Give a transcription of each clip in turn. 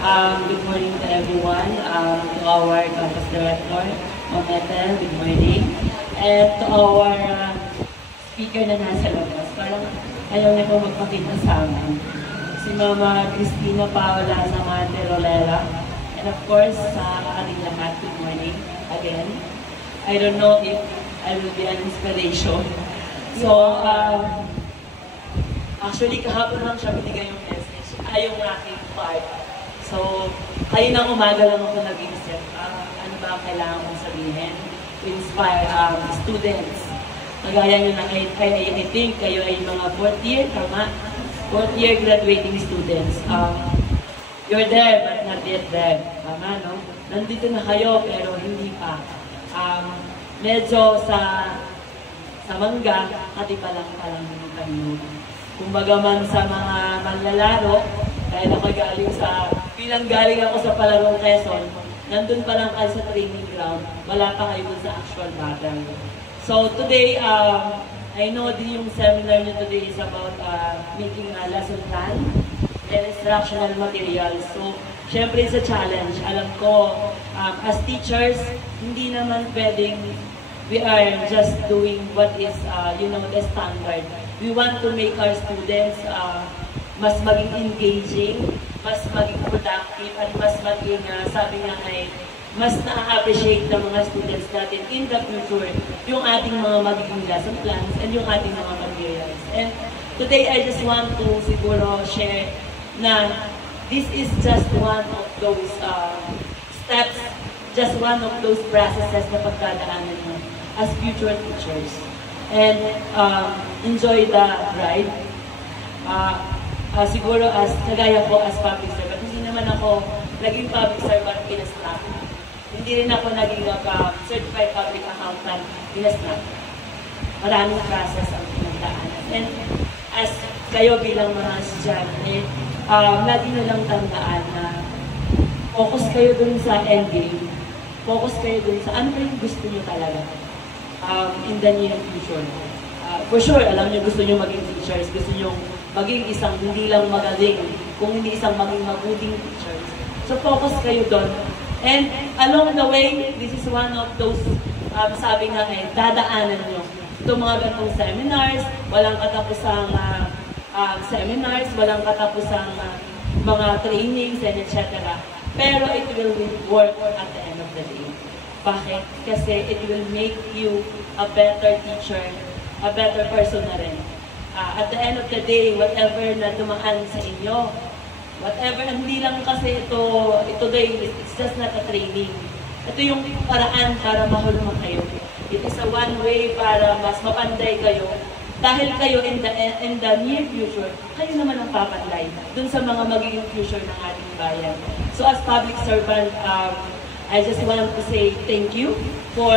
Good morning to everyone, to our campus director, Momete, good morning. And to our speaker na nasa labas, parang ayaw niya po magpakita sa amin. Si Mama Cristina Paola Zamante Rolera. And of course, sa ating lahat, good morning again. I don't know if I will be an inspiration. So, actually, kahapon lang siya binigay yung message. Yung aking part. So, kayo ng umaga lang ako nag-iisip. Ano ba ang kailangan kong sabihin to inspire students? Kagaya nyo na I think kayo ay mga 4th year, tama? 4th year graduating students. You're there but not yet there. Tama, no? Nandito na kayo pero hindi pa. Medyo sa mangga, pati pa lang kayo. Kumbaga man sa mga manlalaro, dahil ako galing ako sa Palarong Quezon, nandun pa lang kayo sa training ground, wala pa kayo sa actual battle. So today, I know yung seminar nyo today is about making a lesson plan and instructional materials. So, syempre it's a challenge. Alam ko, as teachers, hindi naman pwedeng we are just doing what is, the standard. We want to make our students mas maging engaging, mas maging productive, at mas maging, sabi nga ay, mas na-appreciate ng mga students natin in the future yung ating mga magiging lesson plans and yung ating mga materials. And today, I just want to siguro share na this is just one of those steps, just one of those processes na pagdadaanan mo as future teachers. And enjoy the ride. Siguro kagaya po as public servant, hindi naman ako naging public servant in a snap. Hindi rin ako naging certified public accountant in a snap. Maraming process ang pinagdaanan. And as kayo bilang mga estudyante, lagi na lang tandaan na focus kayo dun sa endgame. Focus kayo dun sa ano yung gusto nyo talaga in the near future. For sure, alam nyo gusto nyo maging teachers, gusto nyo maging isang hindi lang magaling, kung hindi isang maging mabuting teachers. So focus kayo doon. And along the way, this is one of those, sabi nga dadaanan nyo. Itong mga ganitong seminars, walang katapusang seminars, walang katapusang mga trainings, and etc. Pero it will work at the end of the day. Bakit? Kasi it will make you a better teacher, a better person na rin. At the end of the day, whatever na dumaan sa inyo, whatever, hindi lang kasi ito day, it's just not a training. Ito yung paraan para mahulma kayo. It is a one way para mas mapanday kayo. Dahil kayo in the near future, kayo naman ang papanday dun sa mga magiging future ng ating bayan. So as public servant, I just want to say thank you for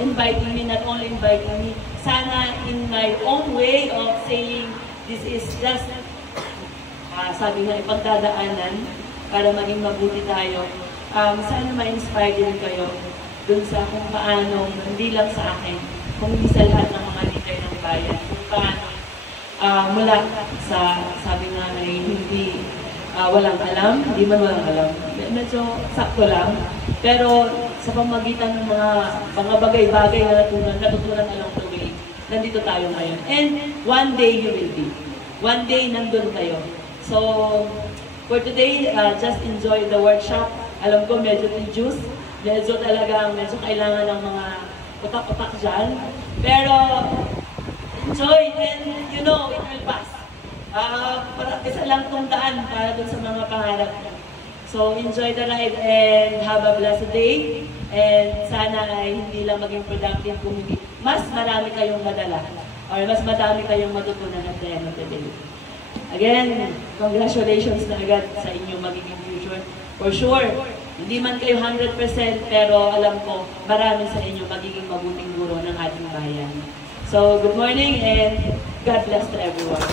inviting me, not only inviting me, sana in my own way of saying this is just, sabi nga, ipagdadaanan para maging mabuti tayo. Sana ma-inspire din kayo dun sa kung paano, hindi lang sa akin, kung hindi sa lahat ng mga leader ng bayan, kung paano mula sa, sabi nga ay hindi walang alam, hindi man walang alam. Medyo sakto lang. Pero sa pamagitan ng mga bagay-bagay na natutunan along the way, nandito tayo ngayon. And one day you will be. One day nandun kayo. So, for today, just enjoy the workshop. Alam ko medyo tedious, medyo kailangan ng mga utak-utak dyan. Pero, enjoy and it will pass. Isa lang itong daan para dun sa mga pangarap mo. So, enjoy the ride and have a blessed day. And sana ay hindi lang maging productive kung hindi mas marami kayong madala or mas madami kayong matutunan at the end of the day. Again, congratulations na agad sa inyong magiging future. For sure, hindi man kayo 100% pero alam ko marami sa inyo magiging mabuting guro ng ating bayan. So, good morning and God bless to everyone.